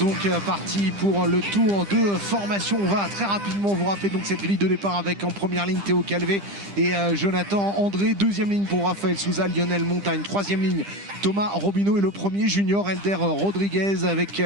donc parti pour le tour de formation. On va très rapidement vous rappeler donc cette grille de départ avec en première ligne Théo Calvé et Jonathan André. Deuxième ligne pour Raphaël Souza, Lionel Montagne. Troisième ligne Thomas Robineau et le premier junior Elder Rodriguez avec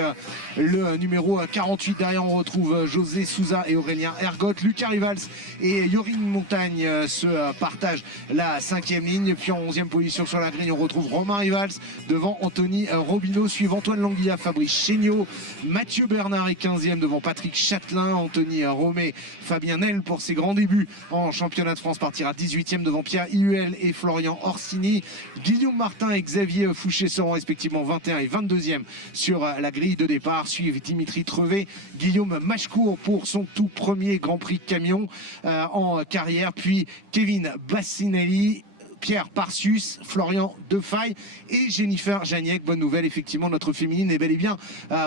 le numéro 48. Derrière on retrouve José Souza et Aurélien Ergotte. Lucas Rivals et Yorin Montagne se partagent la cinquième ligne. Puis en 11e position sur la grille on retrouve Romain Rivals devant Anthony Robineau. Suivent Antoine Languilla, Fabrice Chéniaud, Mathieu Bernard est 15e devant Patrick Châtelain. Anthony Romé, Fabien Nel pour ses grands débuts en championnat de France partira 18e devant Pierre Ihuel et Florian Orsini. Guillaume Martin et Xavier Fouché seront respectivement 21 et 22e sur la grille de départ. Suivent Dimitri Trevet, Guillaume Machecourt pour son tout premier Grand Prix camion en carrière. Puis Kevin Bassinelli, Pierre Parsus, Florian Defaille et Jennifer Janiek. Bonne nouvelle, effectivement, notre féminine est bel et bien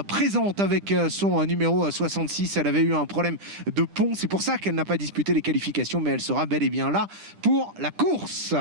présente avec son numéro 66. Elle avait eu un problème de pont, c'est pour ça qu'elle n'a pas disputé les qualifications, mais elle sera bel et bien là pour la course.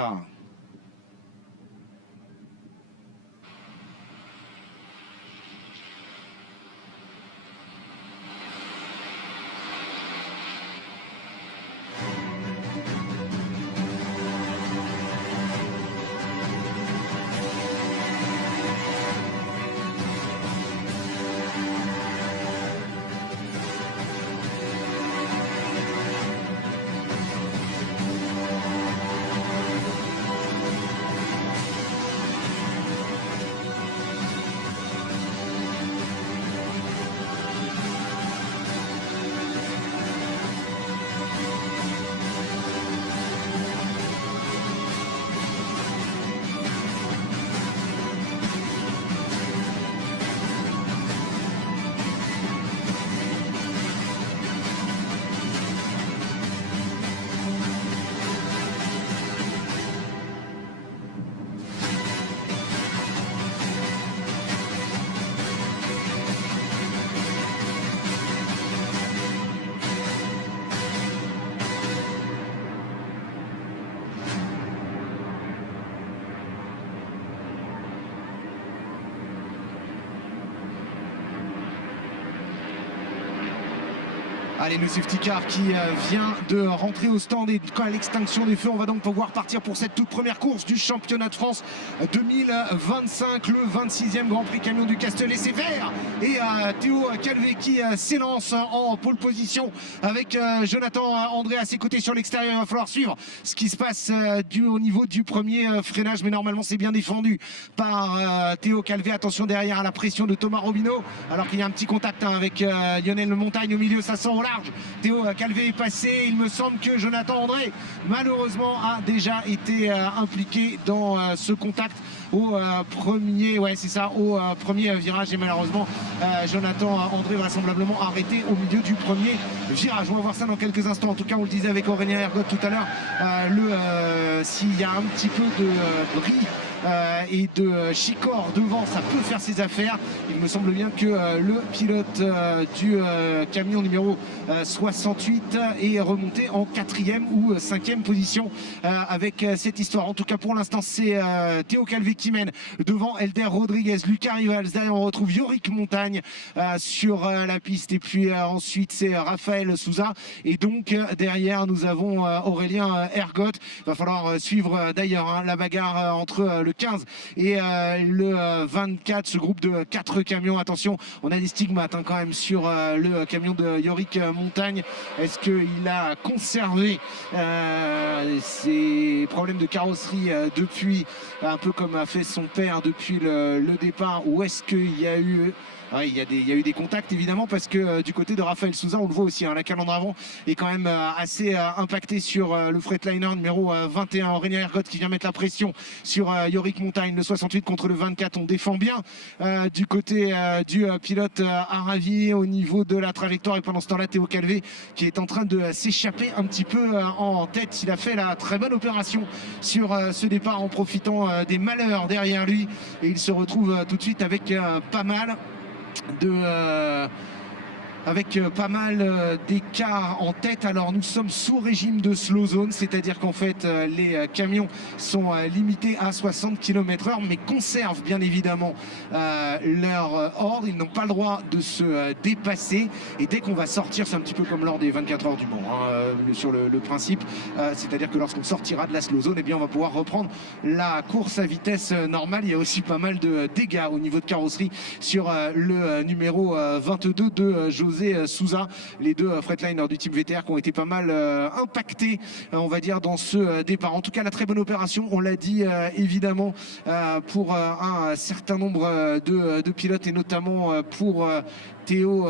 Allez, le safety car qui vient de rentrer au stand et à l'extinction des feux, on va donc pouvoir partir pour cette toute première course du championnat de France 2025, le 26e Grand Prix camion du Castellet. C'est vert et Théo Calvé qui s'élance en pole position avec Jonathan André à ses côtés sur l'extérieur. Il va falloir suivre ce qui se passe au niveau du premier freinage, mais normalement c'est bien défendu par Théo Calvé. Attention derrière à la pression de Thomas Robineau, alors qu'il y a un petit contact avec Lionel Montagne au milieu, ça sent au large. Théo Calvé est passé, il me semble que Jonathan André malheureusement a déjà été impliqué dans ce contact au premier, ouais c'est ça, au premier virage, et malheureusement Jonathan André vraisemblablement arrêté au milieu du premier virage. On va voir ça dans quelques instants. En tout cas on le disait avec Aurélien Ergotte tout à l'heure, s'il y a un petit peu de bris et de Chicor devant, ça peut faire ses affaires. Il me semble bien que le pilote du camion numéro 68 est remonté en 4e ou 5e position avec cette histoire. En tout cas pour l'instant c'est Théo Calvé qui mène devant Elder Rodriguez, Lucas Rivals. Derrière on retrouve Yorick Montagne sur la piste, et puis ensuite c'est Raphaël Souza, et donc derrière nous avons Aurélien Ergotte. Il va falloir suivre d'ailleurs la bagarre entre le 15 et le 24, ce groupe de 4 camions. Attention, on a des stigmates quand même sur le camion de Yorick Montagne. Est-ce qu'il a conservé ses problèmes de carrosserie depuis, un peu comme a fait son père depuis le départ, ou est-ce qu'il y a eu... Ouais, il y a eu des contacts évidemment, parce que du côté de Raphaël Souza on le voit aussi, la calandre avant est quand même assez impactée sur le fretliner numéro 21. Aurélien Ergotte qui vient mettre la pression sur Yorick Montagne, le 68 contre le 24. On défend bien du côté du pilote Aravi au niveau de la trajectoire, et pendant ce temps-là Théo Calvé qui est en train de s'échapper un petit peu en tête. Il a fait la très bonne opération sur ce départ en profitant des malheurs derrière lui, et il se retrouve tout de suite avec pas mal de avec pas mal d'écart en tête. Alors nous sommes sous régime de slow zone, c'est-à-dire qu'en fait les camions sont limités à 60 km/h, mais conservent bien évidemment leur ordre. Ils n'ont pas le droit de se dépasser, et dès qu'on va sortir, c'est un petit peu comme lors des 24 heures du Mans, sur le principe, c'est-à-dire que lorsqu'on sortira de la slow zone, eh bien on va pouvoir reprendre la course à vitesse normale. Il y a aussi pas mal de dégâts au niveau de carrosserie sur le numéro 22 de José Souza, les deux fretliners du type VTR qui ont été pas mal impactés, on va dire, dans ce départ. En tout cas, la très bonne opération, on l'a dit évidemment, pour un certain nombre de pilotes, et notamment pour Théo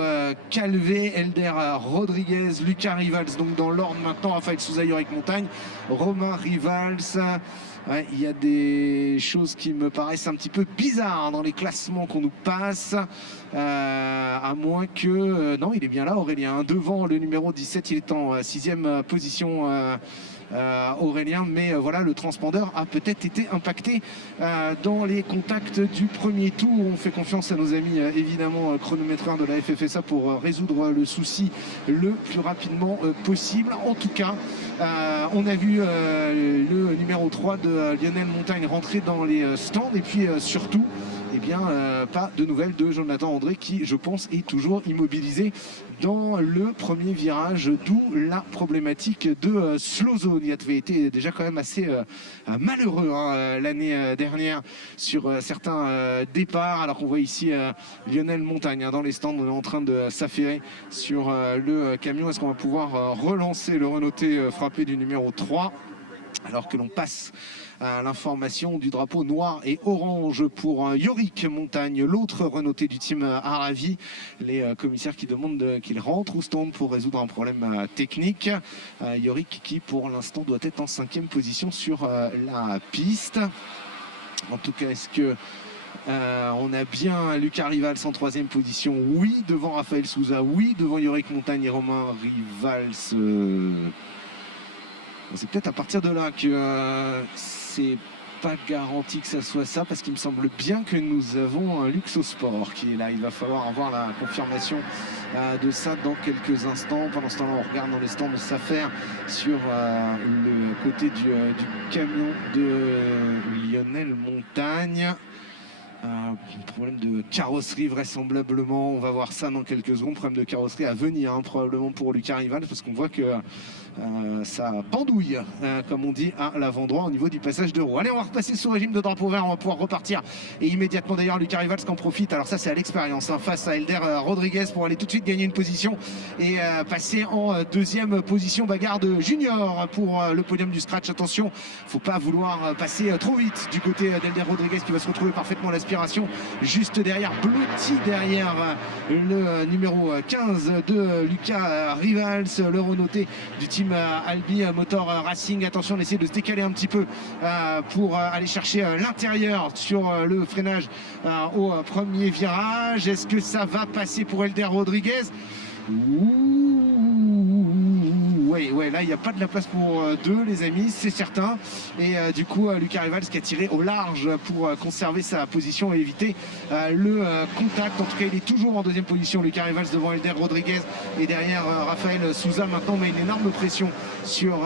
Calvé, Elder Rodriguez, Lucas Rivals, donc dans l'ordre maintenant, Raphaël Souza, Yorick Montagne, Romain Rivals. Ouais, il y a des choses qui me paraissent un petit peu bizarres dans les classements qu'on nous passe, à moins que... non, il est bien là, Aurélien, devant le numéro 17, il est en 6e position, Aurélien, mais voilà, le transpondeur a peut-être été impacté dans les contacts du premier tour. On fait confiance à nos amis évidemment chronométreurs de la FFSA pour résoudre le souci le plus rapidement possible. En tout cas, on a vu le numéro 3 de Lionel Montagne rentrer dans les stands, et puis surtout, eh bien, pas de nouvelles de Jonathan André, qui, je pense, est toujours immobilisé dans le premier virage, d'où la problématique de slow zone. Il avait été déjà quand même assez malheureux l'année dernière sur certains départs, alors qu'on voit ici Lionel Montagne dans les stands. On est en train de s'affairer sur le camion. Est-ce qu'on va pouvoir relancer le Renaulté frappé du numéro 3, alors que l'on passe à l'information du drapeau noir et orange pour Yorick Montagne, l'autre Renaulté du team Aravi. Les commissaires qui demandent qu'il rentre au stand pour résoudre un problème technique. Yorick qui pour l'instant doit être en 5e position sur la piste. En tout cas, est-ce que on a bien Lucas Rivals en 3e position? Oui, devant Raphaël Souza. Oui, devant Yorick Montagne et Romain Rivals. C'est peut-être à partir de là que c'est pas garanti que ça soit ça, parce qu'il me semble bien que nous avons un Luxosport qui est là. Il va falloir avoir la confirmation de ça dans quelques instants. Pendant ce temps-là, on regarde dans les stands de s'affaire sur le côté du camion de Lionel Montagne. Problème de carrosserie vraisemblablement, on va voir ça dans quelques secondes. Problème de carrosserie à venir probablement pour Lucas Rival, parce qu'on voit que ça pendouille, comme on dit à l'avant-droit au niveau du passage de roue. Allez, on va repasser sous régime de drapeau vert, on va pouvoir repartir, et immédiatement d'ailleurs Lucas Rivals qui en profite. Alors ça, c'est à l'expérience, face à Elder Rodriguez, pour aller tout de suite gagner une position et passer en 2e position. Bagarre de Junior pour le podium du scratch. Attention, faut pas vouloir passer trop vite du côté d'Elder Rodriguez, qui va se retrouver parfaitement à l'aspiration juste derrière, blotti derrière le numéro 15 de Lucas Rivals, le Renaulté du team Albi Motor Racing. Attention, on essaie de se décaler un petit peu pour aller chercher l'intérieur sur le freinage au premier virage. Est-ce que ça va passer pour Elder Rodriguez? Ouais, là il n'y a pas de la place pour deux, les amis, c'est certain. Et du coup, Lucas Rivals qui a tiré au large pour conserver sa position et éviter le contact. En tout cas, il est toujours en 2e position, Lucas Rivals, devant Elder Rodriguez, et derrière Raphaël Souza. Maintenant, on met une énorme pression sur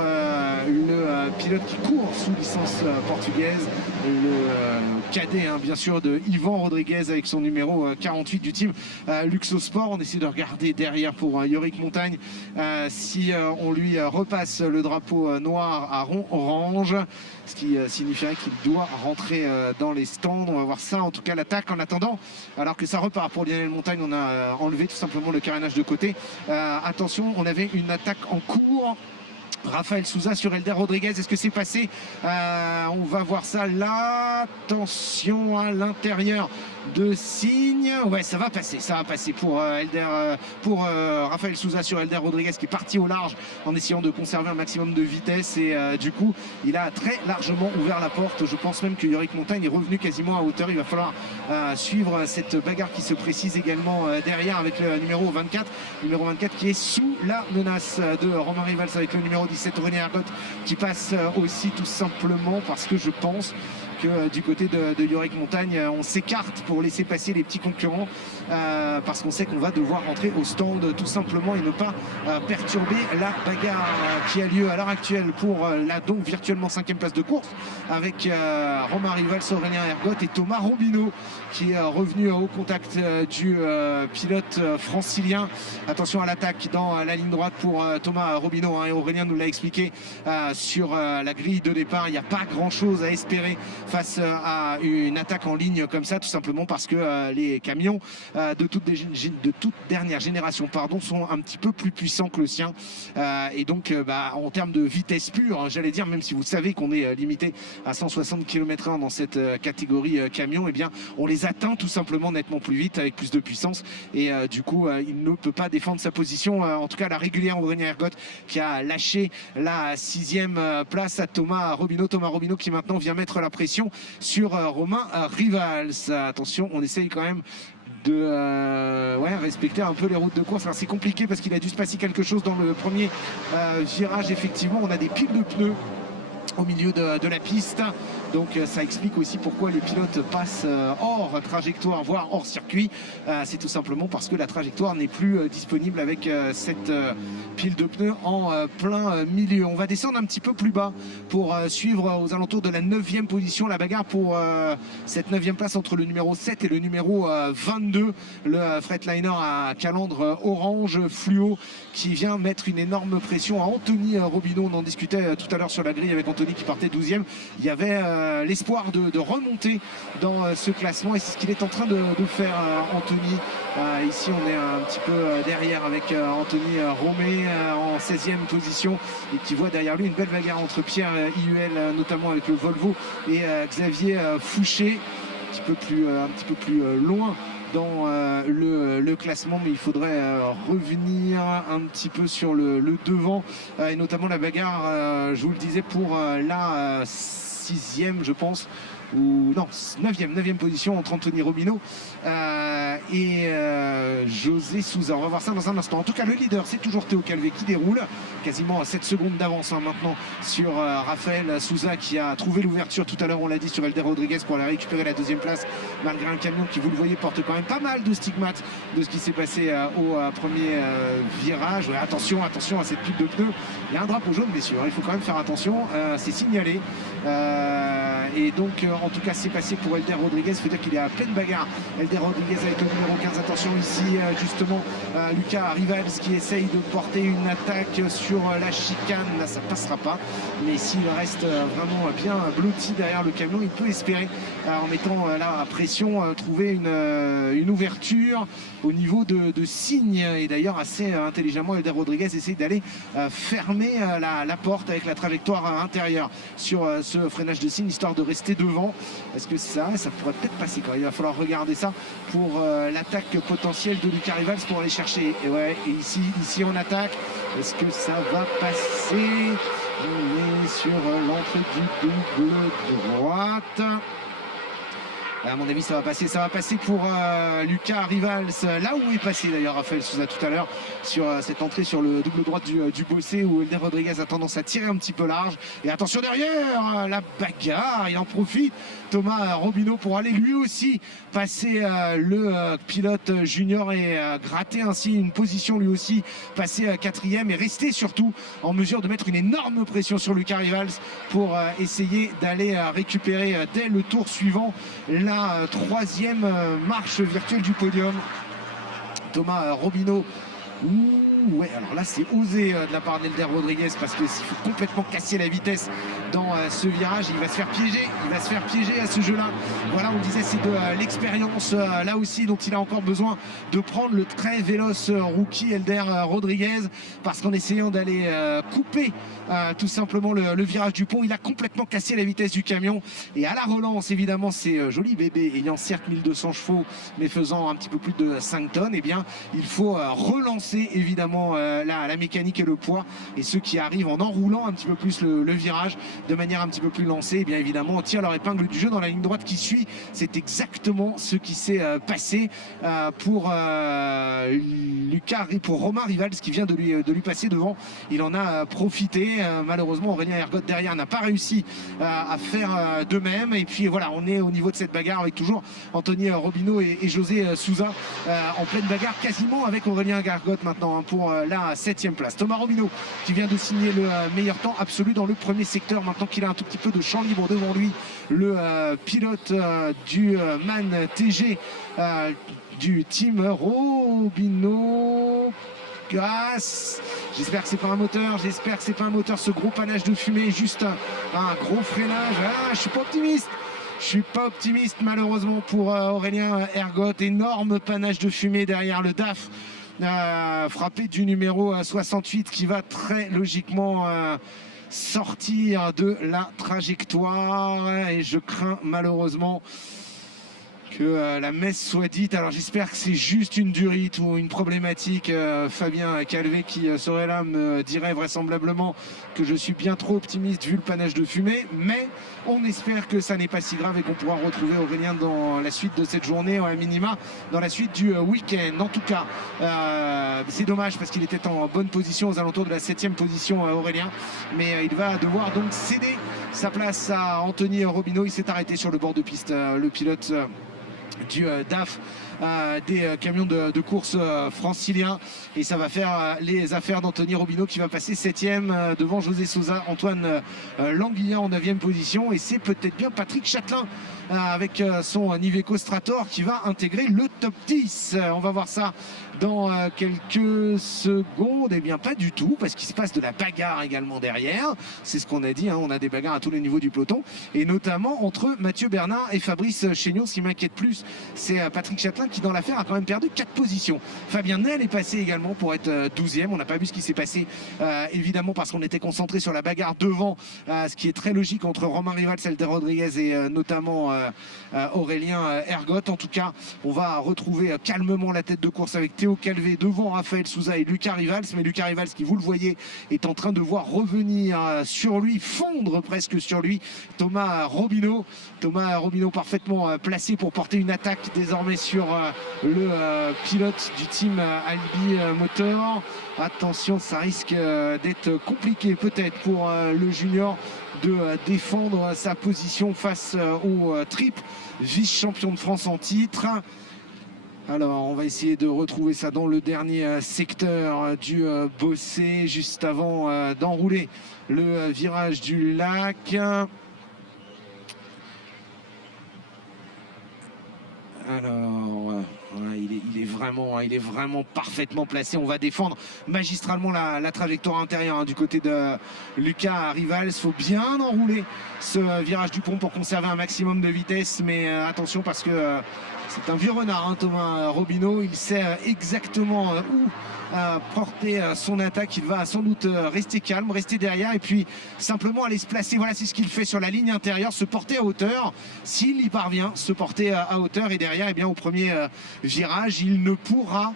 le pilote qui court sous licence portugaise, le cadet bien sûr de Yvan Rodriguez, avec son numéro 48 du team Luxosport. On essaie de regarder derrière pour Yorick Montagne si on lui repasse le drapeau noir à rond orange, ce qui signifierait qu'il doit rentrer dans les stands. On va voir ça, en tout cas l'attaque en attendant, alors que ça repart pour Lionel Montagne. On a enlevé tout simplement le carénage de côté. Attention, on avait une attaque en cours. Raphaël Souza sur Elder Rodriguez, est-ce que c'est passé? On va voir ça là. Attention à l'intérieur de signe. Ouais, ça va passer pour Raphaël Souza sur Elder Rodriguez, qui est parti au large en essayant de conserver un maximum de vitesse, et du coup il a très largement ouvert la porte. Je pense même que Yorick Montagne est revenu quasiment à hauteur. Il va falloir suivre cette bagarre qui se précise également derrière, avec le numéro 24 qui est sous la menace de Romain Rivals, avec le numéro 17 René Ergotte qui passe aussi, tout simplement parce que je pense que du côté de Yorick Montagne, on s'écarte pour laisser passer les petits concurrents parce qu'on sait qu'on va devoir rentrer au stand tout simplement et ne pas perturber la bagarre qui a lieu à l'heure actuelle pour la donc virtuellement 5e place de course avec Romain Rivals, Aurélien Ergot et Thomas Robineau qui est revenu au contact du pilote francilien. Attention à l'attaque dans la ligne droite pour Thomas Robineau, hein, et Aurélien nous l'a expliqué sur la grille de départ. Il n'y a pas grand chose à espérer face à une attaque en ligne comme ça, tout simplement parce que les camions de toute dernière génération sont un petit peu plus puissants que le sien et donc en termes de vitesse pure, hein, j'allais dire, même si vous savez qu'on est limité à 160 km/h dans cette catégorie camion, et bien on les atteint tout simplement nettement plus vite avec plus de puissance et du coup il ne peut pas défendre sa position, en tout cas la régulière Aurélien Ergot qui a lâché la 6e place à Thomas Robineau qui maintenant vient mettre la pression sur Romain Rivals. Attention, on essaye quand même de respecter un peu les routes de course. C'est compliqué parce qu'il a dû se passer quelque chose dans le premier virage. Effectivement, on a des piles de pneus au milieu de la piste, donc ça explique aussi pourquoi les pilotes passent hors trajectoire, voire hors circuit. C'est tout simplement parce que la trajectoire n'est plus disponible avec cette pile de pneus en plein milieu. On va descendre un petit peu plus bas pour suivre aux alentours de la 9e position la bagarre pour cette 9e place entre le numéro 7 et le numéro 22, le Freightliner à calandre orange fluo qui vient mettre une énorme pression à Anthony Robineau. On en discutait tout à l'heure sur la grille avec Anthony qui partait 12e. Il y avait l'espoir de remonter dans ce classement et c'est ce qu'il est en train de faire, Anthony. Ici on est un petit peu derrière avec Anthony Romé en 16e position et qui voit derrière lui une belle bagarre entre Pierre Ihuel notamment avec le Volvo et Xavier Fouché un petit peu plus loin dans le classement, mais il faudrait revenir un petit peu sur le devant et notamment la bagarre, je vous le disais, pour la 6e je pense, ou non, 9e position entre Anthony Robineau et José Souza. On va voir ça dans un instant. En tout cas, le leader, c'est toujours Théo Calvé qui déroule, quasiment à 7 secondes d'avance maintenant sur Raphaël Souza qui a trouvé l'ouverture tout à l'heure, on l'a dit, sur Elder Rodriguez pour aller récupérer la 2e place, malgré un camion qui, vous le voyez, porte quand même pas mal de stigmates de ce qui s'est passé au premier virage. Ouais, attention à cette pile de pneus. Il y a un drapeau jaune, messieurs, il faut quand même faire attention, c'est signalé. Et donc en tout cas c'est passé pour Elder Rodriguez, il faut dire qu'il est à pleine bagarre. Elder Rodriguez avec le numéro 15, attention ici justement Lucas Rivals qui essaye de porter une attaque sur la chicane, là ça passera pas, mais s'il reste vraiment bien blotti derrière le camion, il peut espérer en mettant la pression trouver une ouverture au niveau de Signes, et d'ailleurs assez intelligemment Elder Rodriguez essaye d'aller fermer la porte avec la trajectoire intérieure sur ce freinage de Signes histoire de rester devant. Est-ce que ça pourrait peut-être passer quand même. Il va falloir regarder ça pour l'attaque potentielle de Lucas Rivals pour aller chercher. Et ouais, et ici on attaque. Est-ce que ça va passer? On est sur l'entrée du double droite. À mon avis, ça va passer pour Lucas Rivals, là où est passé d'ailleurs Raphaël Souza tout à l'heure, sur cette entrée sur le double droite du Bossé, où Elder Rodriguez a tendance à tirer un petit peu large. Et attention derrière, la bagarre, il en profite, Thomas Robineau, pour aller lui aussi passer le pilote junior et gratter ainsi une position lui aussi, passer 4e et rester surtout en mesure de mettre une énorme pression sur Lucas Rivals pour essayer d'aller récupérer dès le tour suivant la 3e marche virtuelle du podium. Thomas Robineau, ouais, alors là c'est osé de la part d'Elder Rodriguez parce qu'il faut complètement casser la vitesse dans ce virage. Il va se faire piéger à ce jeu-là. Voilà, on disait, c'est de l'expérience là aussi dont il a encore besoin de prendre, le très véloce rookie Elder Rodriguez, parce qu'en essayant d'aller couper tout simplement le virage du pont, il a complètement cassé la vitesse du camion. Et à la relance, évidemment, ces jolis bébés ayant certes 1200 chevaux mais faisant un petit peu plus de 5 tonnes, eh bien il faut relancer évidemment évidemment la mécanique et le poids, et ceux qui arrivent en enroulant un petit peu plus le virage de manière un petit peu plus lancée, et bien évidemment tirent leur épingle du jeu dans la ligne droite qui suit. C'est exactement ce qui s'est passé pour pour Romain Rivals qui vient de lui passer devant. Il en a profité. Malheureusement, Aurélien Ergotte derrière n'a pas réussi à faire de même. Et puis voilà, on est au niveau de cette bagarre avec toujours Anthony Robineau et José Souza en pleine bagarre, quasiment avec Aurélien Ergotte maintenant pour la 7e place. Thomas Robineau qui vient de signer le meilleur temps absolu dans le premier secteur, maintenant qu'il a un tout petit peu de champ libre devant lui, le pilote du MAN TG du team Robineau. J'espère que c'est pas un moteur, j'espère que c'est pas un moteur, ce gros panache de fumée, juste un gros freinage. Je suis pas optimiste. Je suis pas optimiste malheureusement pour Aurélien Ergotte. Énorme panache de fumée derrière le DAF frappé du numéro 68 qui va très logiquement sortir de la trajectoire, et je crains malheureusement que la messe soit dite. Alors j'espère que c'est juste une durite ou une problématique. Fabien Calvé qui serait là me dirait vraisemblablement que je suis bien trop optimiste vu le panache de fumée, mais on espère que ça n'est pas si grave et qu'on pourra retrouver Aurélien dans la suite de cette journée, à minima dans la suite du week-end. En tout cas, c'est dommage parce qu'il était en bonne position aux alentours de la 7e position, Aurélien, mais il va devoir donc céder sa place à Anthony Robineau. Il s'est arrêté sur le bord de piste, le pilote du DAF des camions de course franciliens, et ça va faire les affaires d'Anthony Robineau qui va passer 7e devant José Souza, Antoine Languillin en 9e position, et c'est peut-être bien Patrick Châtelain avec son Iveco Strator qui va intégrer le top 10. On va voir ça dans quelques secondes. Eh bien pas du tout, parce qu'il se passe de la bagarre également derrière, c'est ce qu'on a dit, hein. On a des bagarres à tous les niveaux du peloton, et notamment entre Mathieu Bernard et Fabrice Chénion. Ce qui m'inquiète plus, c'est Patrick Châtelain qui dans l'affaire a quand même perdu 4 positions. Fabien Nel est passé également pour être 12e. On n'a pas vu ce qui s'est passé évidemment parce qu'on était concentré sur la bagarre devant, ce qui est très logique entre Romain Rivals, Elder Rodriguez et notamment Aurélien Ergotte. En tout cas, on va retrouver calmement la tête de course avec Théo Calvé devant Raphaël Souza et Lucas Rivals, mais Lucas Rivals qui, vous le voyez, est en train de voir revenir sur lui, fondre presque sur lui, Thomas Robineau. Thomas Robineau parfaitement placé pour porter une attaque désormais sur le pilote du team Albi Motor. Attention, ça risque d'être compliqué peut-être pour le junior de défendre sa position face au triple vice-champion de France en titre. Alors on va essayer de retrouver ça dans le dernier secteur du Bossé, juste avant d'enrouler le virage du lac. Alors, il est vraiment parfaitement placé. On va défendre magistralement la trajectoire intérieure du côté de Lucas Rivals. Il faut bien enrouler ce virage du pont pour conserver un maximum de vitesse. Mais attention parce que c'est un vieux renard, Thomas Robineau. Il sait exactement où porter son attaque. Il va sans doute rester calme, rester derrière et puis simplement aller se placer. Voilà, c'est ce qu'il fait sur la ligne intérieure, se porter à hauteur. S'il y parvient, se porter à hauteur, et derrière, eh bien, au premier virage, il ne pourra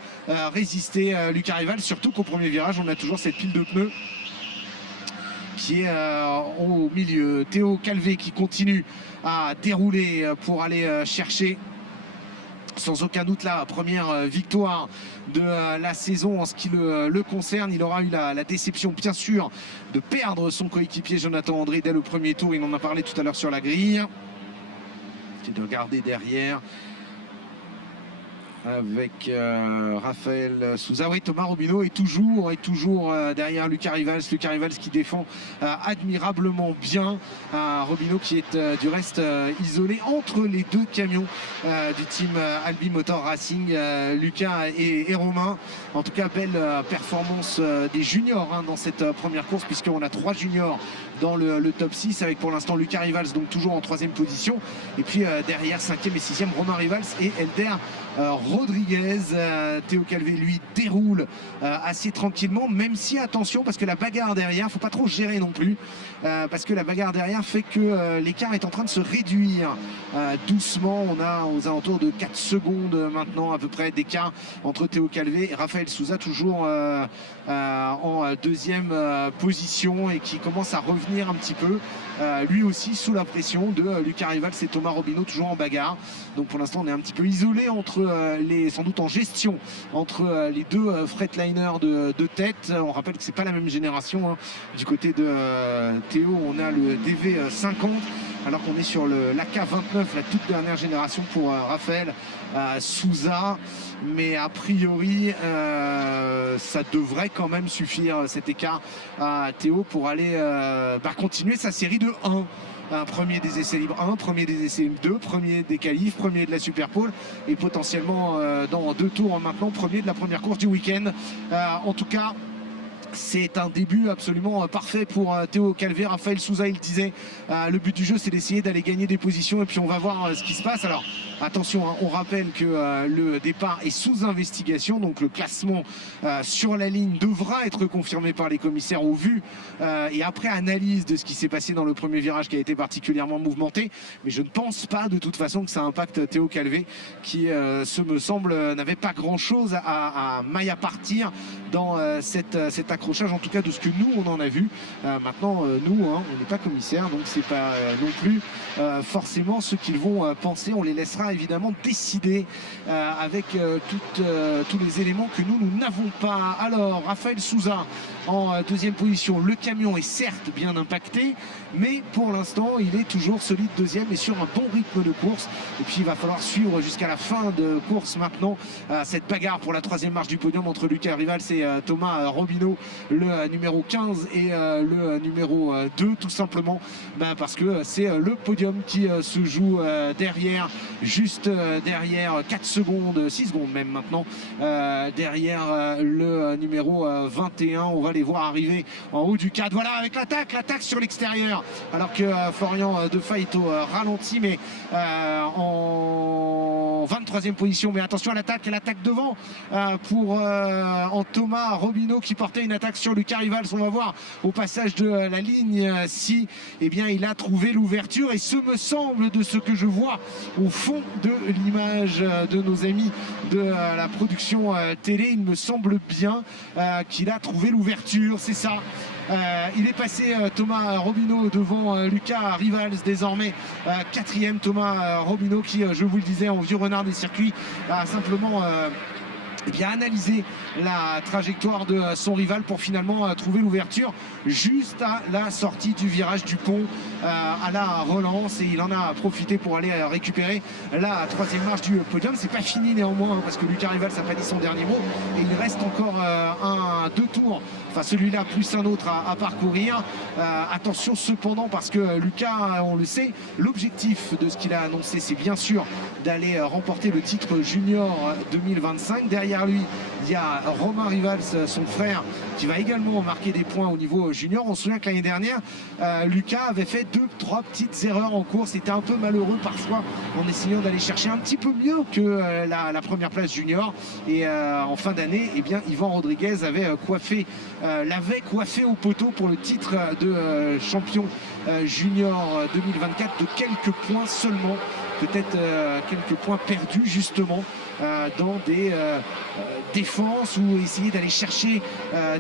résister Lucas Rivals, surtout qu'au premier virage, on a toujours cette pile de pneus qui est au milieu. Théo Calvé qui continue à dérouler pour aller chercher sans aucun doute la première victoire de la saison en ce qui le concerne. Il aura eu la déception bien sûr de perdre son coéquipier Jonathan André dès le premier tour. Il en a parlé tout à l'heure sur la grille. C'est de regarder derrière avec Raphaël Souza. Oui, Thomas Robineau est toujours derrière Lucas Rivals. Lucas Rivals qui défend admirablement bien. Robineau qui est du reste isolé entre les deux camions du team Albi Motor Racing, Lucas et Romain. En tout cas, belle performance des juniors dans cette première course, puisqu'on a 3 juniors dans le top 6, avec pour l'instant Lucas Rivals donc toujours en 3e position, et puis derrière 5e et 6e Romain Rivals et Elder Rodriguez. Théo Calvé lui déroule assez tranquillement, même si attention, parce que la bagarre derrière, faut pas trop gérer non plus, parce que la bagarre derrière fait que l'écart est en train de se réduire doucement. On a aux alentours de 4 secondes maintenant à peu près d'écart entre Théo Calvé et Raphaël Souza, toujours en 2e position, et qui commence à revenir un petit peu lui aussi sous la pression de Lucas Rivals et Thomas Robineau, toujours en bagarre. Donc pour l'instant on est un petit peu isolé entre sans doute en gestion entre les deux fretliners de tête. On rappelle que c'est pas la même génération, hein. Du côté de Théo, on a le DV50, alors qu'on est sur l'AK29, la toute dernière génération pour Raphaël Souza. Mais a priori ça devrait quand même suffire, cet écart à Théo, pour aller continuer sa série de 1. Premier des essais libres 1, premier des essais libres 2, premier des qualifs, premier de la Superpole, et potentiellement dans 2 tours maintenant, premier de la première course du week-end. En tout cas, c'est un début absolument parfait pour Théo Calvé. Raphaël Souza, il disait, le but du jeu, c'est d'essayer d'aller gagner des positions, et puis on va voir ce qui se passe. Alors attention, hein, on rappelle que le départ est sous investigation, donc le classement sur la ligne devra être confirmé par les commissaires au vu et après analyse de ce qui s'est passé dans le premier virage, qui a été particulièrement mouvementé. Mais je ne pense pas de toute façon que ça impacte Théo Calvé, qui ce me semble n'avait pas grand chose à maille à partir dans cet accrochage, en tout cas de ce que nous on en a vu. Maintenant nous, hein, on n'est pas commissaire, donc c'est pas non plus forcément ce qu'ils vont penser. On les laissera évidemment décider avec tous les éléments que nous n'avons pas. Alors Raphaël Souza en 2e position. Le camion est certes bien impacté, mais pour l'instant il est toujours solide 2e et sur un bon rythme de course. Et puis il va falloir suivre jusqu'à la fin de course maintenant cette bagarre pour la 3e marche du podium entre Lucas Rivals et Thomas Robineau, le numéro 15 et le numéro 2, tout simplement parce que c'est le podium qui se joue derrière, juste derrière 4 secondes, 6 secondes même maintenant, derrière le numéro 21. On va les voir arriver en haut du cadre. Voilà, avec l'attaque sur l'extérieur, alors que Florian Defay est au ralenti, mais en 23e position. Mais attention à l'attaque devant pour en Thomas Robineau, qui portait une attaque sur Lucas Rivals. On va voir au passage de la ligne si bien il a trouvé l'ouverture, et ce me semble, de ce que je vois au fond de l'image de nos amis de la production télé, il me semble bien qu'il a trouvé l'ouverture, c'est ça. Il est passé Thomas Robineau devant Lucas Rivals, désormais 4e Thomas Robineau, qui, je vous le disais, en vieux renard des circuits, a simplement analyser la trajectoire de son rival pour finalement trouver l'ouverture juste à la sortie du virage du pont, à la relance, et il en a profité pour aller récupérer la 3e marche du podium. C'est pas fini néanmoins, parce que Lucas Rivals n'a pas dit son dernier mot, et il reste encore 2 tours, enfin celui-là plus un autre à parcourir. Attention cependant, parce que Lucas, on le sait, l'objectif de ce qu'il a annoncé, c'est bien sûr d'aller remporter le titre junior 2025. Derrière lui, il y a Romain Rivals, son frère, qui va également marquer des points au niveau junior. On se souvient que l'année dernière, Lucas avait fait 2-3 petites erreurs en course. Il était un peu malheureux parfois en essayant d'aller chercher un petit peu mieux que la première place junior. Et en fin d'année, Yvan Rodriguez l'avait coiffé au poteau pour le titre de champion junior 2024 de quelques points seulement. Peut-être quelques points perdus justement dans des défenses, ou essayer d'aller chercher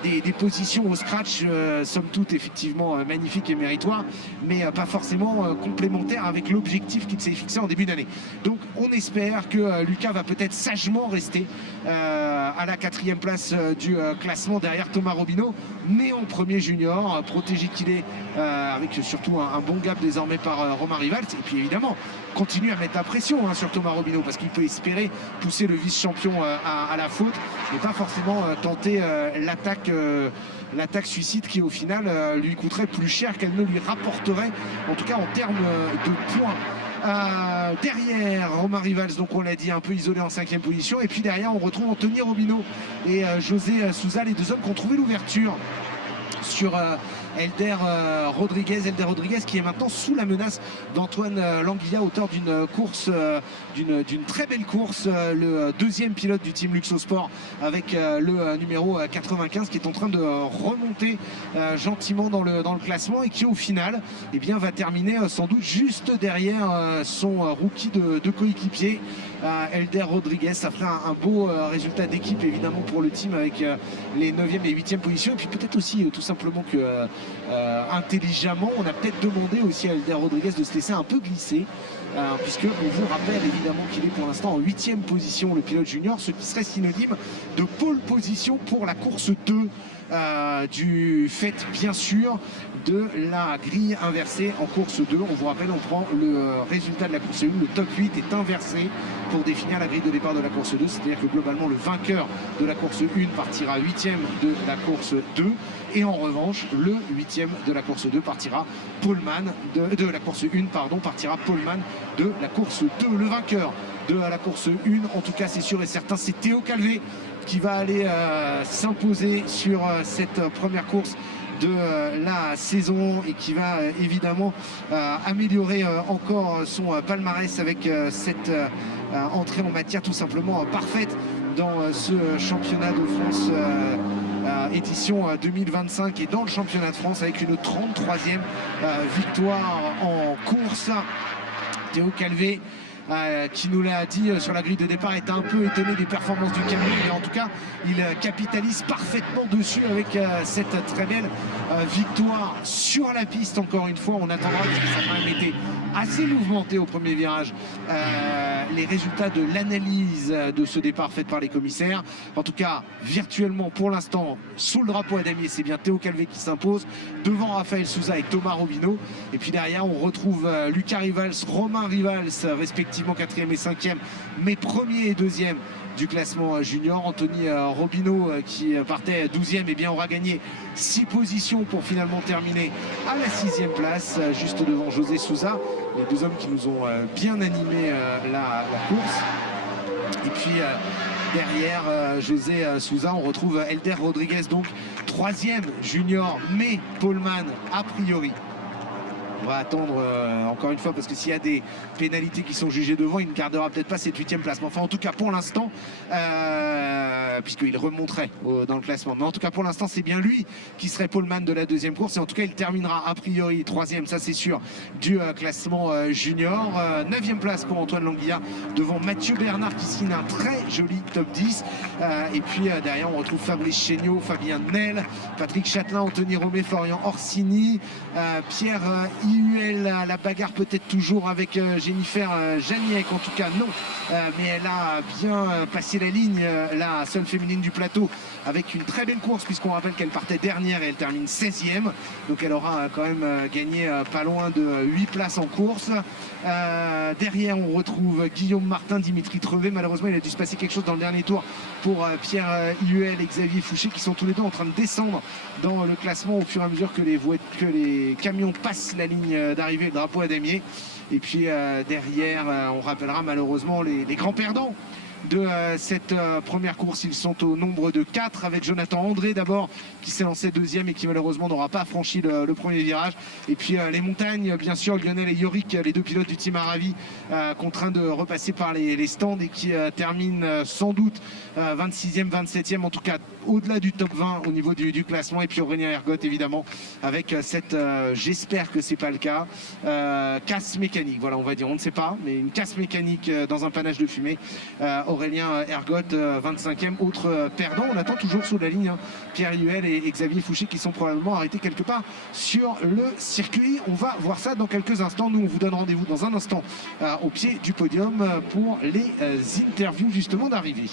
des positions au scratch, somme toute effectivement magnifiques et méritoires, mais pas forcément complémentaires avec l'objectif qu'il s'est fixé en début d'année. Donc on espère que Lucas va peut-être sagement rester à la 4e place du classement derrière Thomas Robineau, mais en premier junior, protégé qu'il est, avec surtout un bon gap désormais par Romain Rivals. Et puis évidemment continue à mettre la pression sur Thomas Robineau, parce qu'il peut espérer pousser le vice-champion à la faute, mais pas forcément tenter l'attaque suicide, qui au final lui coûterait plus cher qu'elle ne lui rapporterait, en tout cas en termes de points. Derrière Romain Rivals, donc on l'a dit, un peu isolé en 5e position, et puis derrière on retrouve Anthony Robineau et José Souza, les 2 hommes qui ont trouvé l'ouverture sur Elder Rodriguez qui est maintenant sous la menace d'Antoine Languilla, auteur d'une course, d'une très belle course, le deuxième pilote du team Luxosport avec le numéro 95 qui est en train de remonter gentiment dans le classement et qui au final va terminer sans doute juste derrière son rookie de coéquipier Elder Rodriguez. Ça ferait un beau résultat d'équipe évidemment pour le team avec les 9e et 8e positions, et puis peut-être aussi tout simplement que intelligemment on a peut-être demandé aussi à Elder Rodriguez de se laisser un peu glisser, puisque on vous rappelle évidemment qu'il est pour l'instant en 8e position, le pilote junior, ce qui serait synonyme de pole position pour la course 2, du fait bien sûr de la grille inversée en course 2. On vous rappelle, on prend le résultat de la course 1, le top 8 est inversé pour définir la grille de départ de la course 2, c'est-à-dire que globalement le vainqueur de la course 1 partira 8e de la course 2, et en revanche le 8e de la course 2 partira poleman de la course 1 partira poleman de la course 2. Le vainqueur de la course 1, en tout cas c'est sûr et certain, c'est Théo Calvé qui va aller s'imposer sur cette première course de la saison et qui va évidemment améliorer encore son palmarès avec cette entrée en matière tout simplement parfaite dans ce championnat de France édition 2025 et dans le championnat de France avec une 33e victoire en course. Théo Calvé qui nous l'a dit sur la grille de départ, était un peu étonné des performances du camion, mais en tout cas il capitalise parfaitement dessus avec cette très belle victoire sur la piste. Encore une fois, on attendra, parce que ça a quand même été assez mouvementé au premier virage, les résultats de l'analyse de ce départ faite par les commissaires. En tout cas, virtuellement pour l'instant, sous le drapeau à damier, c'est bien Théo Calvé qui s'impose devant Raphaël Souza et Thomas Robineau. Et puis derrière, on retrouve Lucas Rivals, Romain Rivals, respectivement 4e et 5e, mais 1er et 2e du classement junior. Anthony Robineau qui partait 12e, et bien aura gagné 6 positions pour finalement terminer à la 6e place, juste devant José Souza, les deux hommes qui nous ont bien animé la course. Et puis derrière José Souza, on retrouve Elder Rodriguez, donc 3e junior, mais poleman a priori. On va attendre encore une fois, parce que s'il y a des pénalités qui sont jugées devant, il ne gardera peut-être pas cette 8e place. Mais enfin, en tout cas, pour l'instant, puisqu'il remonterait dans le classement. Mais en tout cas, pour l'instant, c'est bien lui qui serait poleman de la 2e course. Et en tout cas, il terminera a priori 3e, ça c'est sûr, du classement junior. 9e place pour Antoine Languilla, devant Mathieu Bernard qui signe un très joli top 10. Et puis derrière, on retrouve Fabrice Chéniaud, Fabien Nel, Patrick Châtelain, Anthony Romé, Florian Orsini, Pierre IUL, la bagarre peut-être toujours avec Jennifer Janiek, en tout cas non, mais elle a bien passé la ligne, la seule féminine du plateau, avec une très belle course, puisqu'on rappelle qu'elle partait dernière et elle termine 16e, donc elle aura quand même gagné pas loin de 8 places en course. Derrière, on retrouve Guillaume Martin, Dimitri Trevet. Malheureusement, il a dû se passer quelque chose dans le dernier tour pour Pierre IUL et Xavier Fouché, qui sont tous les deux en train de descendre dans le classement au fur et à mesure que les camions passent la ligne d'arrivée, le drapeau à damier. Et puis derrière, on rappellera malheureusement les grands perdants de cette première course. Ils sont au nombre de 4, avec Jonathan André d'abord, qui s'est lancé 2e et qui malheureusement n'aura pas franchi le premier virage. Et puis les montagnes, bien sûr, Lionel et Yorick, les deux pilotes du team Aravi, contraints de repasser par les stands, et qui terminent sans doute 26e, 27e, en tout cas au-delà du top 20 au niveau du classement. Et puis Aurélien Ergot évidemment, avec cette, j'espère que c'est pas le cas, casse mécanique, voilà, on va dire, on ne sait pas, mais une casse mécanique dans un panache de fumée. Aurélien Ergot, 25e, autre perdant. On attend toujours sous la ligne Pierre Huel et Xavier Fouché, qui sont probablement arrêtés quelque part sur le circuit. On va voir ça dans quelques instants. Nous, on vous donne rendez-vous dans un instant au pied du podium pour les interviews justement d'arrivée.